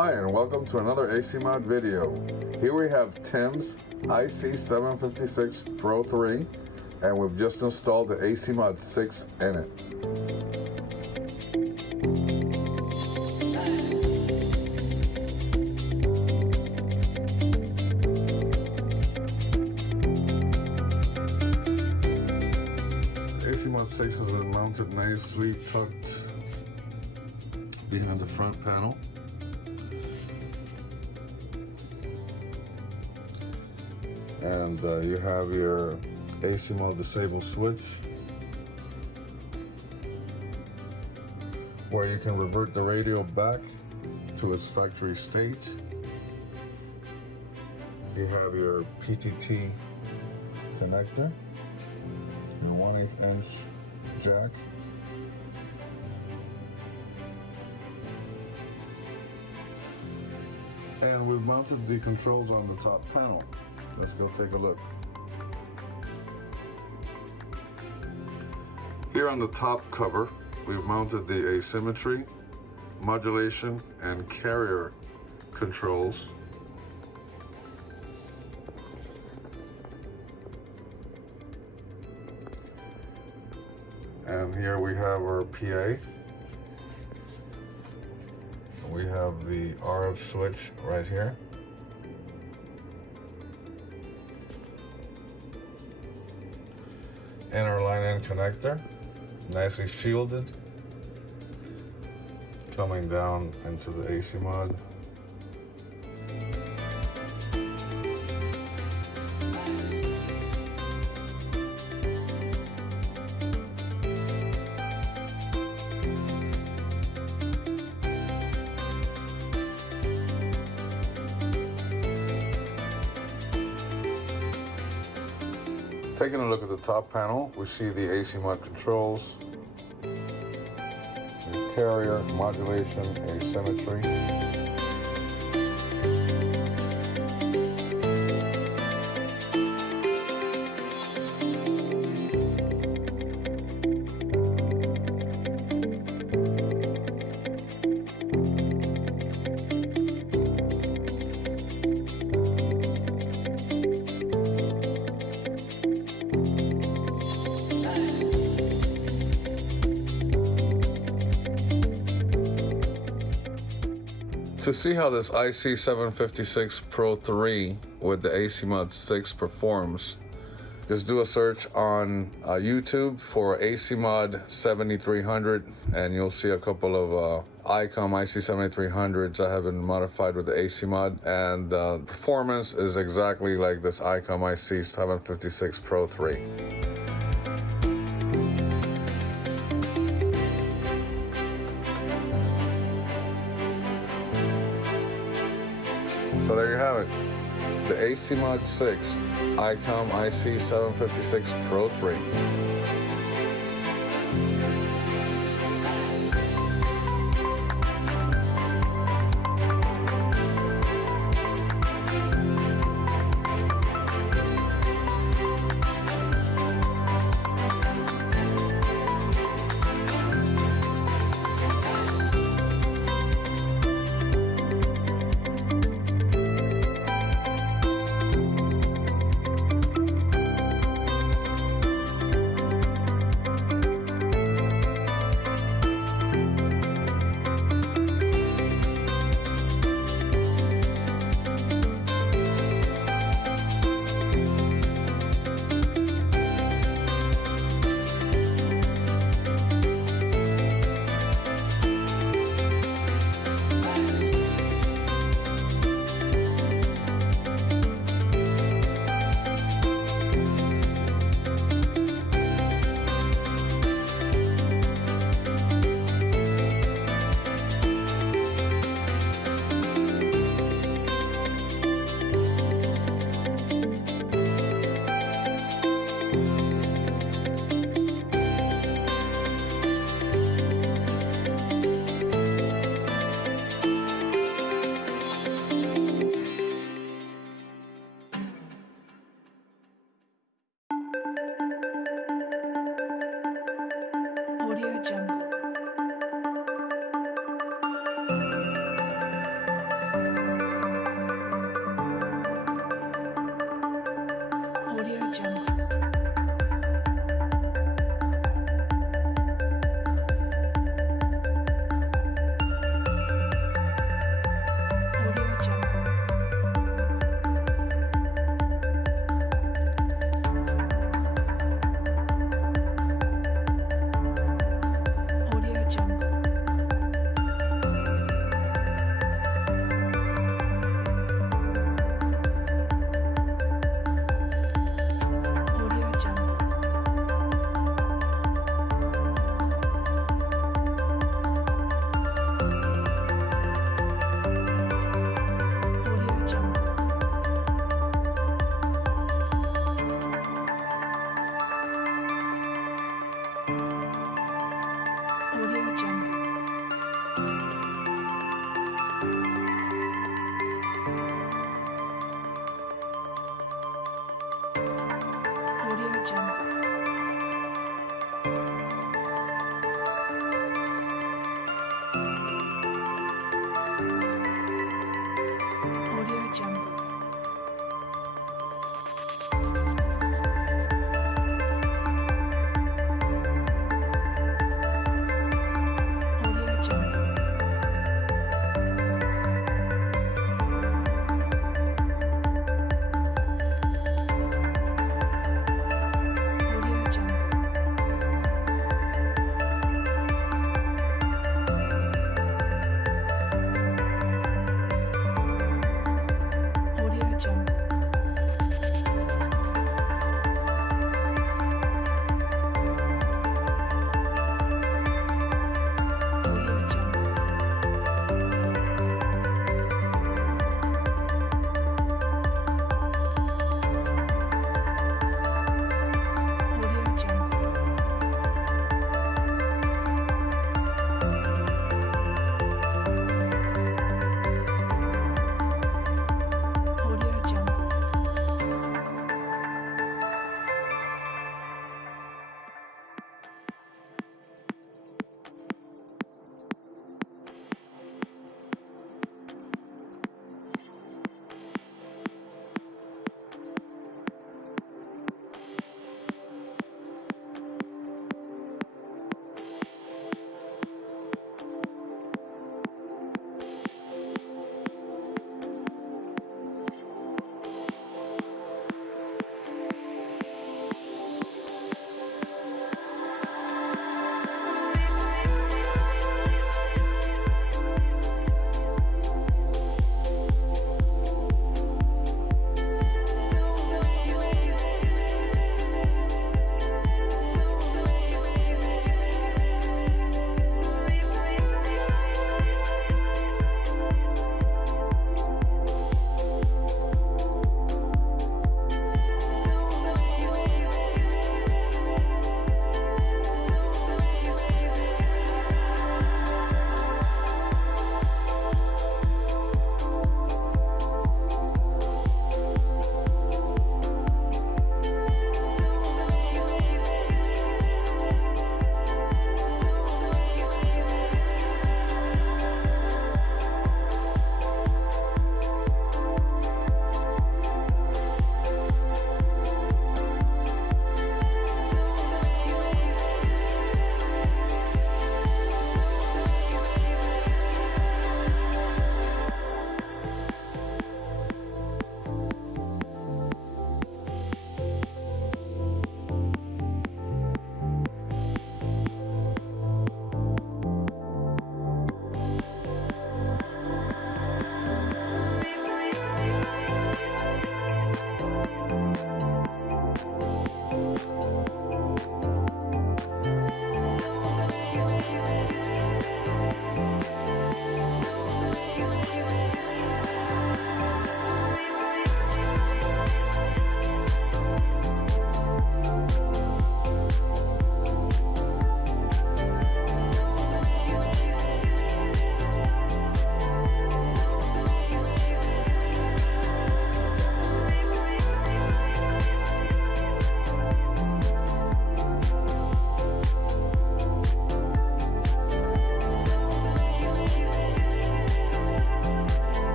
Hi and welcome to another Asymod video. Here we have Tim's IC-756PROIII and we've just installed the Asymod 6 in it. The Asymod 6 has been mounted nicely tucked behind the front panel. And you have your Asymod disable switch where you can revert the radio back to its factory state. You have your PTT connector, your 1/8 inch jack, and we've mounted the controls on the top panel. Let's go take a look. Here on the top cover, we've mounted the asymmetry, modulation, and carrier controls. And here we have our PA. We have the RF switch right here. And our line-in connector, nicely shielded, coming down into the Asymod. Taking a look at the top panel, we see the Asymod controls, the carrier, modulation, asymmetry. To see how this IC-756PROIII with the Asymod 6 performs, just do a search on YouTube for Asymod 7300 and you'll see a couple of Icom IC-756PROIIIs that have been modified with the Asymod, and the performance is exactly like this Icom IC-756PROIII. So there you have it, the Asymod 6 Icom IC-756PROIII.